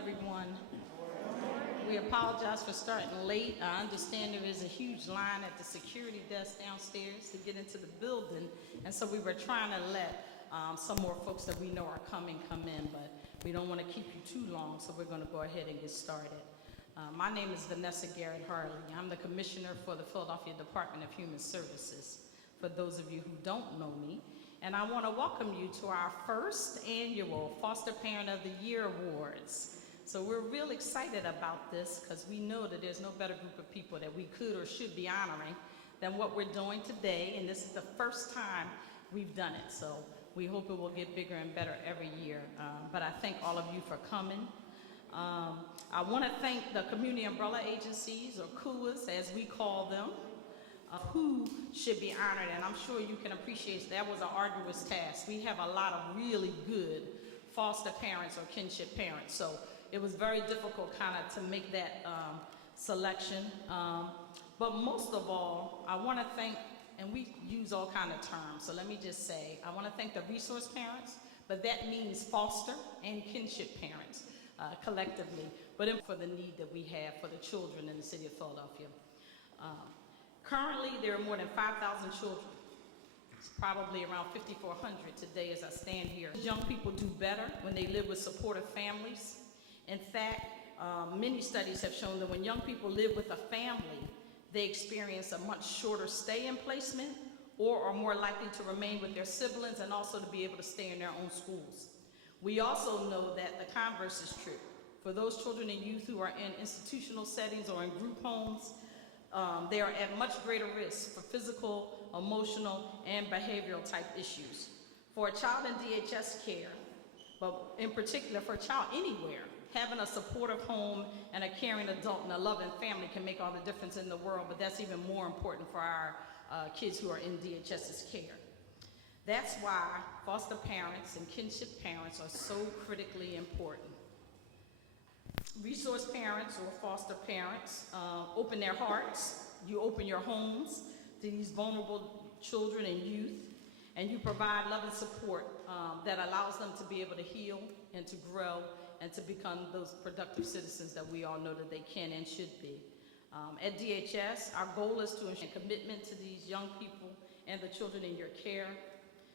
everyone. We apologize for starting late. I understand there is a huge line at the security desk downstairs to get into the building, and so we were trying to let some more folks that we know are coming come in, but we don't want to keep you too long, so we're going to go ahead and get started. My name is Vanessa Garrett Harley. I'm the Commissioner for the Philadelphia Department of Human Services, for those of you who don't know me. And I want to welcome you to our first annual Foster Parent of the Year Awards. So we're real excited about this because we know that there's no better group of people that we could or should be honoring than what we're doing today. And this is the first time we've done it. So we hope it will get bigger and better every year. But I thank all of you for coming. I want to thank the Community Umbrella Agencies, or CUAs as we call them, who should be honored, and I'm sure you can appreciate that was an arduous task. We have a lot of really good foster parents or kinship parents, so it was very difficult kind of to make that selection. But most of all, I want to thank, and we use all kind of terms, so let me just say, I want to thank the resource parents, but that means foster and kinship parents collectively, but for the need that we have for the children in the city of Philadelphia. Currently, there are more than 5,000 children. It's probably around 5,400 today as I stand here. Young people do better when they live with supportive families. In fact, many studies have shown that when young people live with a family, they experience a much shorter stay in placement or are more likely to remain with their siblings and also to be able to stay in their own schools. We also know that the converse is true. For those children and youth who are in institutional settings or in group homes, they are at much greater risk for physical, emotional, and behavioral type issues. For a child in DHS care, but in particular for a child anywhere, having a supportive home and a caring adult and a loving family can make all the difference in the world, but that's even more important for our kids who are in DHS's care. That's why foster parents and kinship parents are so critically important. Resource parents or foster parents open their hearts, you open your homes to these vulnerable children and youth, and you provide love and support that allows them to be able to heal and to grow and to become those productive citizens that we all know that they can and should be. At DHS, our goal is to ensure commitment to these young people and the children in your care.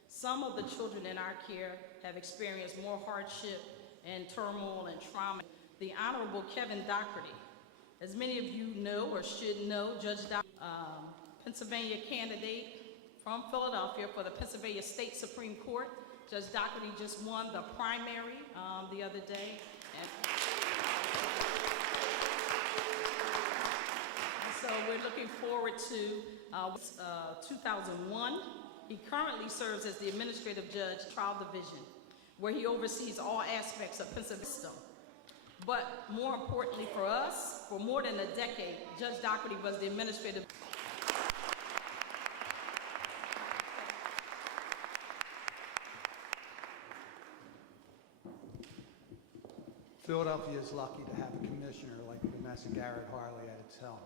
Some of the children in our care have experienced more hardship and turmoil and trauma. The Honorable Kevin Doherty, as many of you know or should know, Judge Doherty, Pennsylvania candidate from Philadelphia for the Pennsylvania State Supreme Court. Judge Doherty just won the primary the other day. And so we're looking forward to 2001. He currently serves as the Administrative Judge, Trial Division, where he oversees all aspects of Pennsylvania system. But more importantly for us, for more than a decade, Judge Doherty was the administrative. Philadelphia is lucky to have a commissioner like Vanessa Garrett Harley at its helm.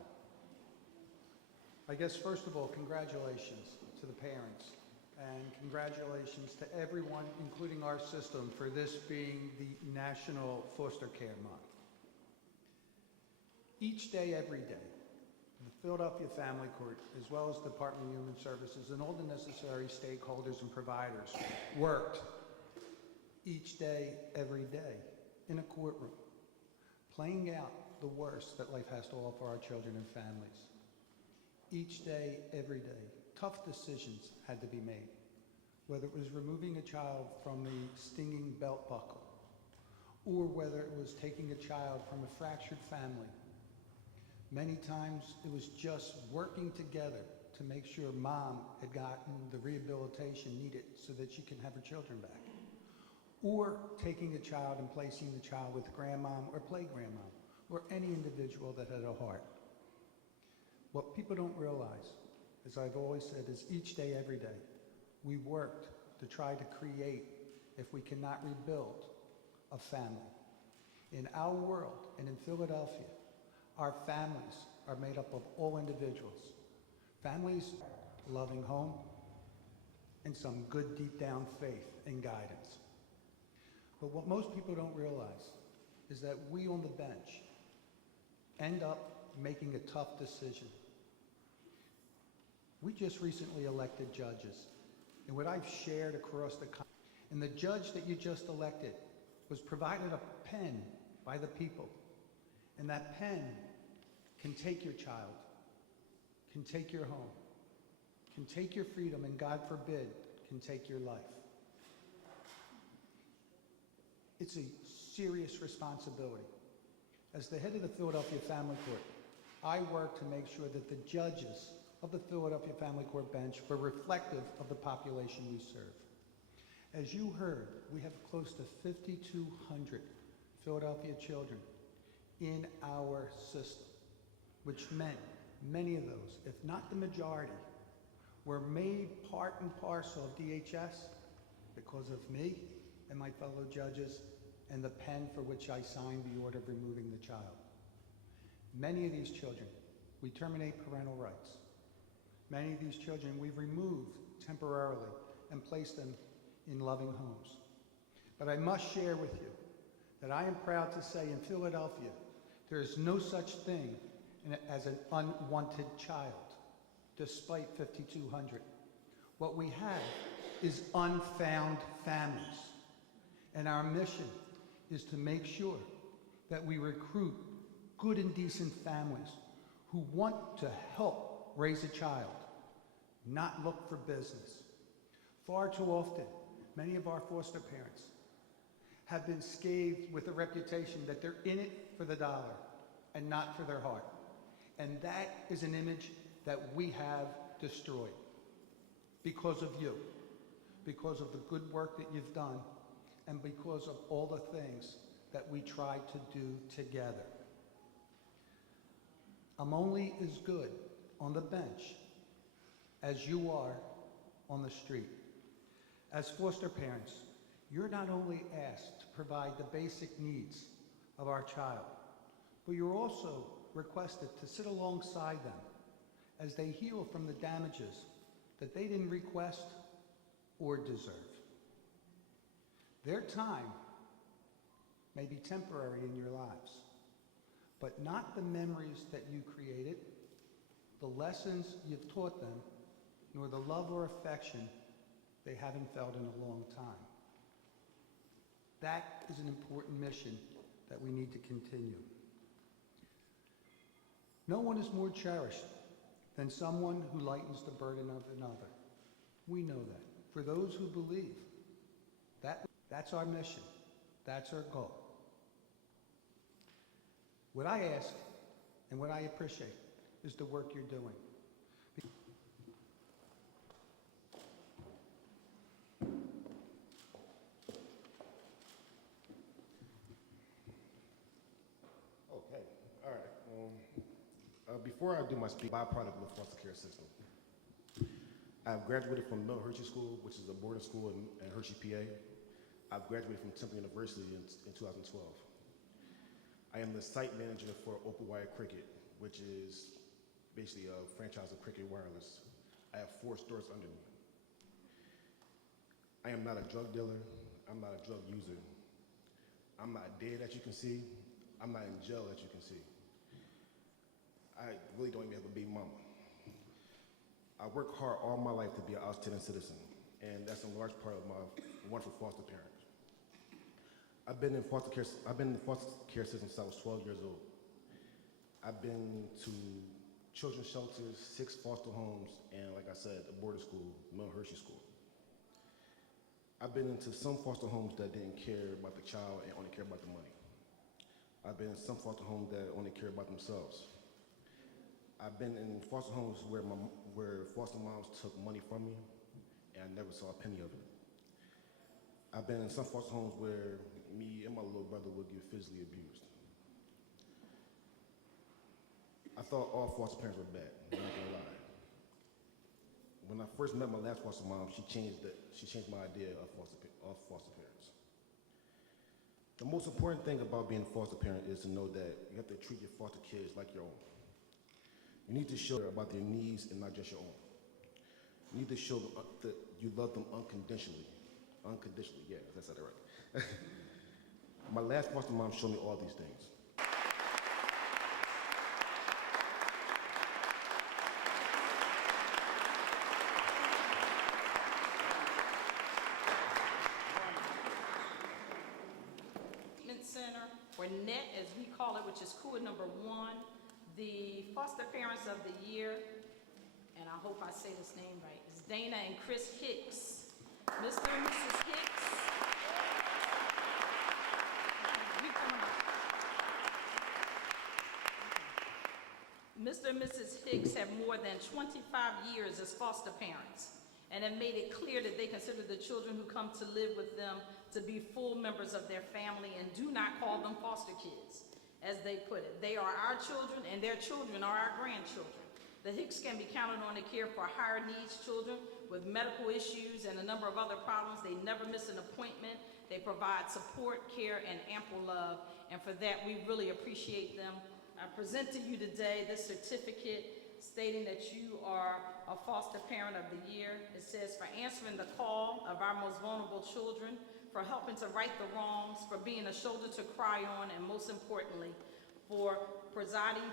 I guess first of all, congratulations to the parents and congratulations to everyone, including our system, for this being the National Foster Care Month. Each day, every day, the Philadelphia Family Court, as well as the Department of Human Services and all the necessary stakeholders and providers, worked each day, every day, in a courtroom, playing out the worst that life has to offer our children and families. Each day, every day, tough decisions had to be made, whether it was removing a child from the stinging belt buckle, or whether it was taking a child from a fractured family. Many times it was just working together to make sure mom had gotten the rehabilitation needed so that she can have her children back, or taking a child and placing the child with grandmom or play grandmom, or any individual that had a heart. What people don't realize, as I've always said, is each day, every day, we worked to try to create, if we cannot rebuild, a family. In our world and in Philadelphia, our families are made up of all individuals. Families, loving home, and some good deep down faith and guidance. But what most people don't realize is that we on the bench end up making a tough decision. We just recently elected judges, and what I've shared across the country, and the judge that you just elected was provided a pen by the people, and that pen can take your child, can take your home, can take your freedom, and God forbid, can take your life. It's a serious responsibility. As the head of the Philadelphia Family Court, I work to make sure that the judges of the Philadelphia Family Court bench were reflective of the population we serve. As you heard, we have close to 5,200 Philadelphia children in our system, which meant many of those, if not the majority, were made part and parcel of DHS because of me and my fellow judges and the pen for which I signed the order of removing the child. Many of these children, we terminate parental rights. Many of these children we've removed temporarily and placed them in loving homes. But I must share with you that I am proud to say in Philadelphia, there is no such thing as an unwanted child, despite 5,200. What we have is unfound families. And our mission is to make sure that we recruit good and decent families who want to help raise a child, not look for business. Far too often, many of our foster parents have been scathed with a reputation that they're in it for the dollar and not for their heart. And that is an image that we have destroyed because of you, because of the good work that you've done, and because of all the things that we try to do together. I'm only as good on the bench as you are on the street. As foster parents, you're not only asked to provide the basic needs of our child, but you're also requested to sit alongside them as they heal from the damages that they didn't request or deserve. Their time may be temporary in your lives, but not the memories that you created, the lessons you've taught them, nor the love or affection they haven't felt in a long time. That is an important mission that we need to continue. No one is more cherished than someone who lightens the burden of another. We know that. For those who believe, that's our mission. That's our goal. What I ask and what I appreciate is the work you're doing. Okay, all right. Before I do my speech, byproduct of the foster care system. I've graduated from Mill Hershey School, which is a boarding school in Hershey, PA. I've graduated from Temple University in 2012. I am the site manager for Open Wire Cricket, which is basically a franchise of Cricket Wireless. I have 4 stores under me. I am not a drug dealer. I'm not a drug user. I'm not dead, as you can see. I'm not in jail, as you can see. I really don't even have a big mama. I work hard all my life to be an outstanding citizen, and that's in large part of my wonderful foster parent. I've been in the foster care system since I was 12 years old. I've been to children's shelters, 6 foster homes, and like I said, a boarding school, Mill Hershey School. I've been into some foster homes that didn't care about the child and only cared about the money. I've been in some foster homes that only care about themselves. I've been in foster homes where foster moms took money from me, and I never saw a penny of it. I've been in some foster homes where me and my little brother would get physically abused. I thought all foster parents were bad, I'm not gonna lie. When I first met my last foster mom, she changed my idea of foster parents. The most important thing about being a foster parent is to know that you have to treat your foster kids like your own. You need to show about their needs and not just your own. You need to show them that you love them unconditionally. Unconditionally, yeah, I said that right. My last foster mom showed me all these things. Treatment Center, or NET as we call it, which is CUA number 1, the foster parents of the year, and I hope I say this name right, is Dana and Chris Hicks. Mr. and Mrs. Hicks. We coming up. Mr. and Mrs. Hicks have more than 25 years as foster parents and have made it clear that they consider the children who come to live with them to be full members of their family and do not call them foster kids, as they put it. They are our children and their children are our grandchildren. The Hicks can be counted on to care for higher needs children with medical issues and a number of other problems. They never miss an appointment. They provide support, care, and ample love, and for that we really appreciate them. I present to you today this certificate stating that you are a foster parent of the year. It says, for answering the call of our most vulnerable children, for helping to right the wrongs, for being a shoulder to cry on, and most importantly, for providing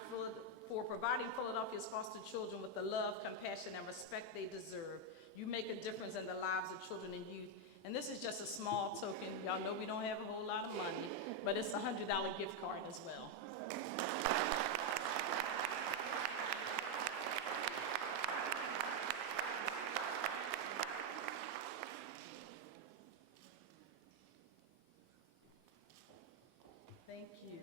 Philadelphia's foster children with the love, compassion, and respect they deserve. You make a difference in the lives of children and youth. And this is just a small token. Y'all know we don't have a whole lot of money, but it's a $100 gift card as well. Thank you.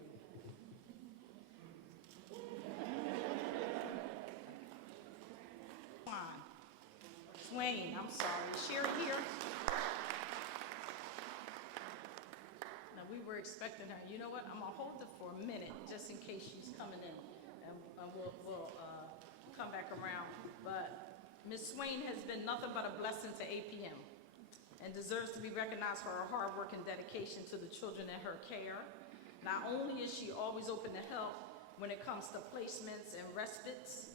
Swain, I'm sorry. Is Sherry here? Now, we were expecting her. You know what? I'm going to hold it for a minute just in case she's coming in. And we'll come back around. But Ms. Swain has been nothing but a blessing to APM and deserves to be recognized for her hard work and dedication to the children in her care. Not only is she always open to help when it comes to placements and respites,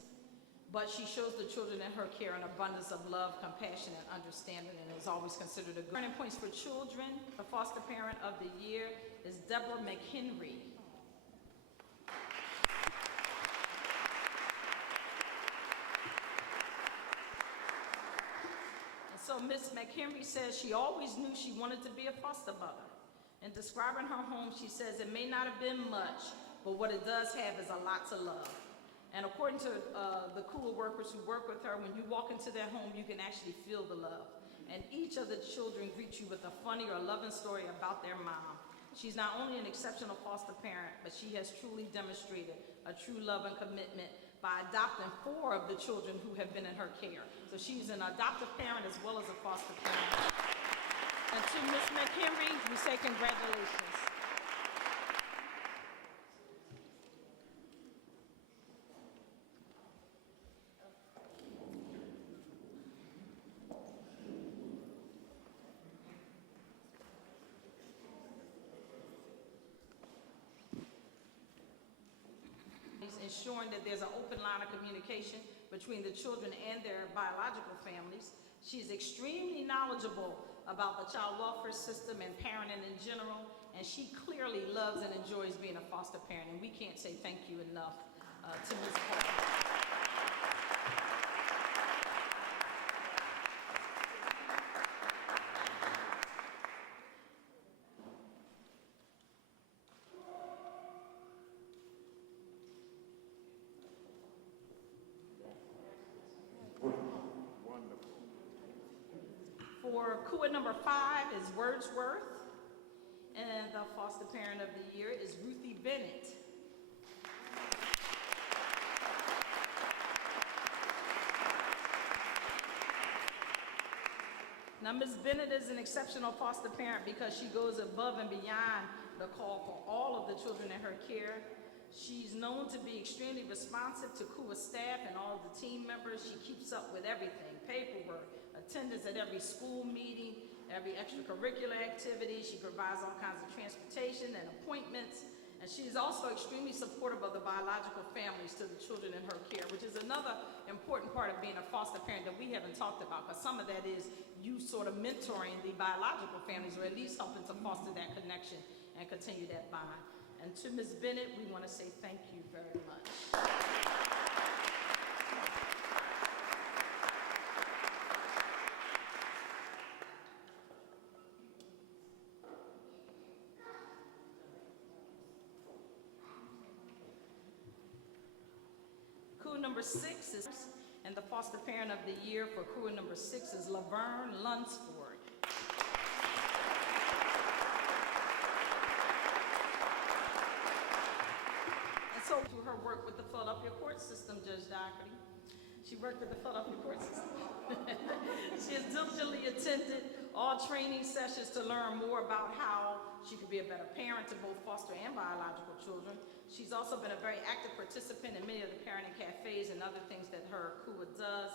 but she shows the children in her care an abundance of love, compassion, and understanding, and is always considered a good. Turning points for children, the foster parent of the year is Deborah McHenry. And so Ms. McHenry says she always knew she wanted to be a foster mother. In describing her home, she says it may not have been much, but what it does have is a lot to love. And according to the CUA workers who work with her, when you walk into their home, you can actually feel the love. And each of the children greet you with a funny or loving story about their mom. She's not only an exceptional foster parent, but she has truly demonstrated a true love and commitment by adopting 4 of the children who have been in her care. So she's an adoptive parent as well as a foster parent. And to Ms. McHenry, we say congratulations. Ensuring that there's an open line of communication between the children and their biological families. She's extremely knowledgeable about the child welfare system and parenting in general, and she clearly loves and enjoys being a foster parent, and we can't say thank you enough to Ms. Paul. For CUA number 5 is Wordsworth, and the foster parent of the year is Ruthie Bennett. Now, Ms. Bennett is an exceptional foster parent because she goes above and beyond the call for all of the children in her care. She's known to be extremely responsive to CUA staff and all of the team members. She keeps up with everything, paperwork, attendance at every school meeting, every extracurricular activity. She provides all kinds of transportation and appointments. And she is also extremely supportive of the biological families to the children in her care, which is another important part of being a foster parent that we haven't talked about, because some of that is you sort of mentoring the biological families, or at least helping to foster that connection. and continue that bond. And to Ms. Bennett, we want to say thank you very much. Crew number 6 is, and the foster parent of the year for crew number 6 is Laverne Lunsford. And so through her work with the Philadelphia court system, Judge Doherty, she worked with the Philadelphia court system. She has diligently attended all training sessions to learn more about how she could be a better parent to both foster and biological children. She's also been a very active participant in many of the parenting cafes and other things that her crew does.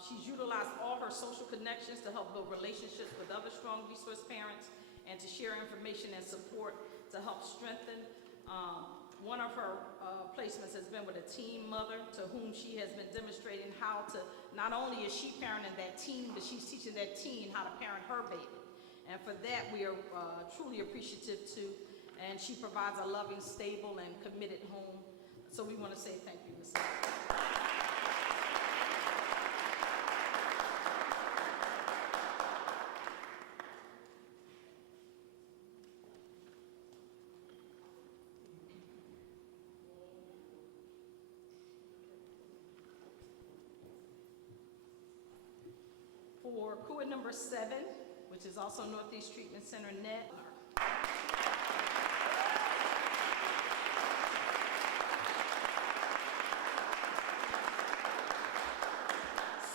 She's utilized all her social connections to help build relationships with other strong resource parents and to share information and support to help strengthen. One of her placements has been with a teen mother to whom she has been demonstrating how to, not only is she parenting that teen, but she's teaching that teen how to parent her baby. And for that, we are truly appreciative too. And she provides a loving, stable, and committed home. So we want to say thank you, Ms. For crew number 7, which is also Northeast Treatment Center NET.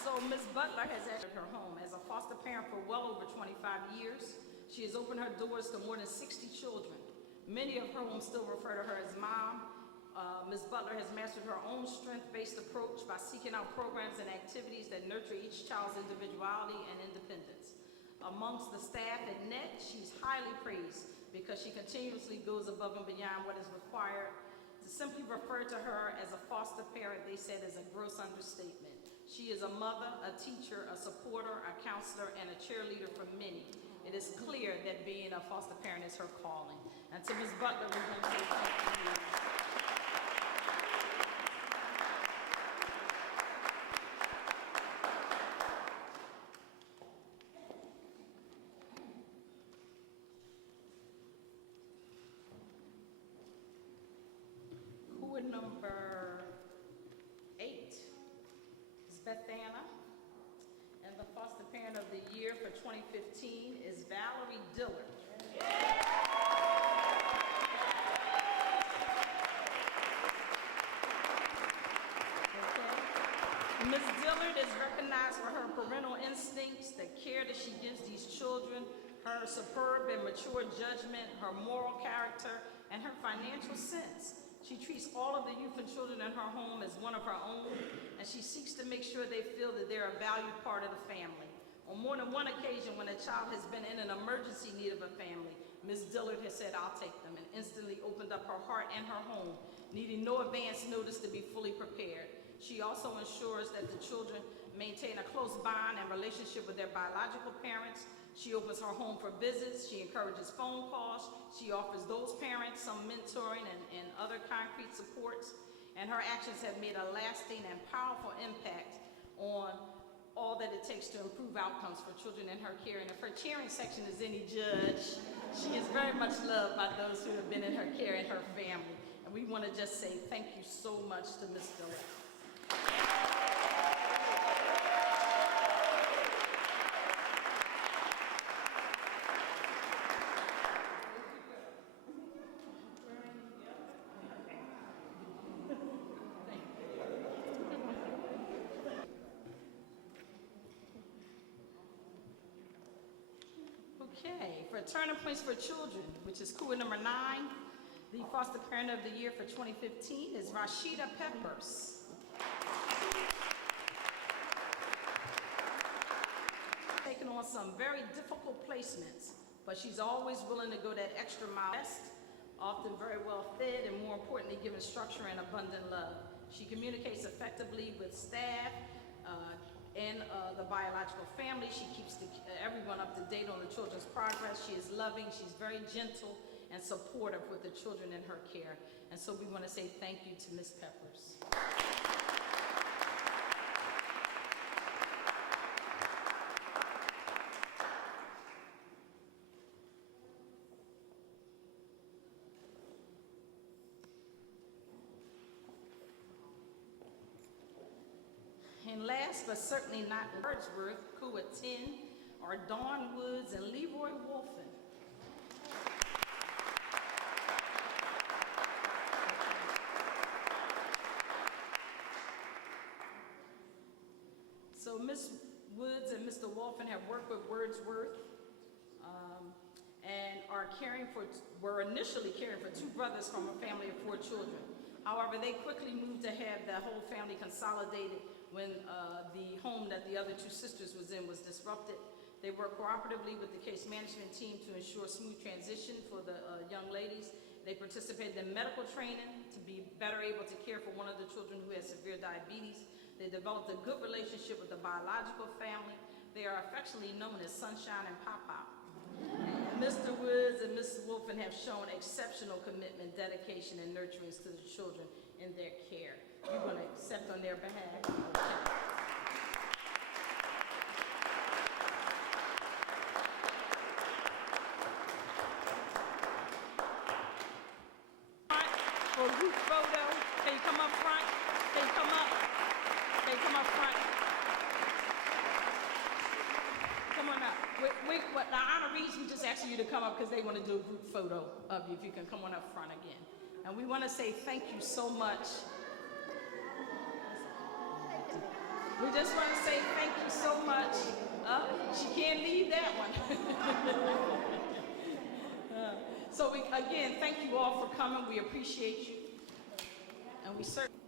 So Ms. Butler has entered her home as a foster parent for well over 25 years. She has opened her doors to more than 60 children. Many of her homes still refer to her as mom. Ms. Butler has mastered her own strength-based approach by seeking out programs and activities that nurture each child's individuality and independence. Amongst the staff at NET, she's highly praised because she continuously goes above and beyond what is required. To simply refer to her as a foster parent, they said, is a gross understatement. She is a mother, a teacher, a supporter, a counselor, and a cheerleader for many. It is clear that being a foster parent is her calling. And to Ms. Butler, we're going to say thank you. Number 8 is Bethana, and the foster parent of the year for 2015 is Valerie Dillard. Okay. Ms. Dillard is recognized for her parental instincts, the care that she gives these children, her superb and mature judgment, her moral character, and her financial sense. She treats all of the youth and children in her home as one of her own, and she seeks to make sure they feel that they're a valued part of the family. On more than one occasion, when a child has been in an emergency need of a family, Ms. Dillard has said, "I'll take them," and instantly opened up her heart and her home, needing no advance notice to be fully prepared. She also ensures that the children maintain a close bond and relationship with their biological parents. She opens her home for visits. She encourages phone calls. She offers those parents some mentoring and other concrete supports. And her actions have made a lasting and powerful impact on all that it takes to improve outcomes for children in her care. And if her cheering section is any judge, she is very much loved by those who have been in her care and her family. And we want to just say thank you so much to Ms. Dillard. Okay, for Turning Points for Children, which is crew number 9, the foster parent of the year for 2015 is Rashida Peppers. Taken on some very difficult placements, but she's always willing to go that extra mile, often very well fed, and more importantly, given structure and abundant love. She communicates effectively with staff, and the biological family. She keeps everyone up to date on the children's progress. She is loving, she's very gentle, and supportive with the children in her care. And so we want to say thank you to Ms. Peppers. And last but certainly not Wordsworth, who attend, are Dawn Woods and Leroy Wolfen. So Ms. Woods and Mr. Wolfen have worked with Wordsworth and were initially caring for two brothers from a family of 4 children. However, they quickly moved to have the whole family consolidated when the home that the other 2 sisters was in was disrupted. They worked cooperatively with the case management team to ensure smooth transition for the young ladies. They participated in medical training to be better able to care for one of the children who had severe diabetes. They developed a good relationship with the biological family. They are affectionately known as Sunshine and Pop-Pop. Mr. Woods and Mrs. Wolfen have shown exceptional commitment, dedication, and nurturing to the children in their care. You're going to accept on their behalf. For a group photo, can you come up front? Can you come up? Can you come up front? Come on up. The honorees, we just asking you to come up because they want to do a group photo of you. If you can come on up front again. And we want to say thank you so much. We just want to say thank you so much. She can't leave that one. So again, thank you all for coming. We appreciate you. And we certainly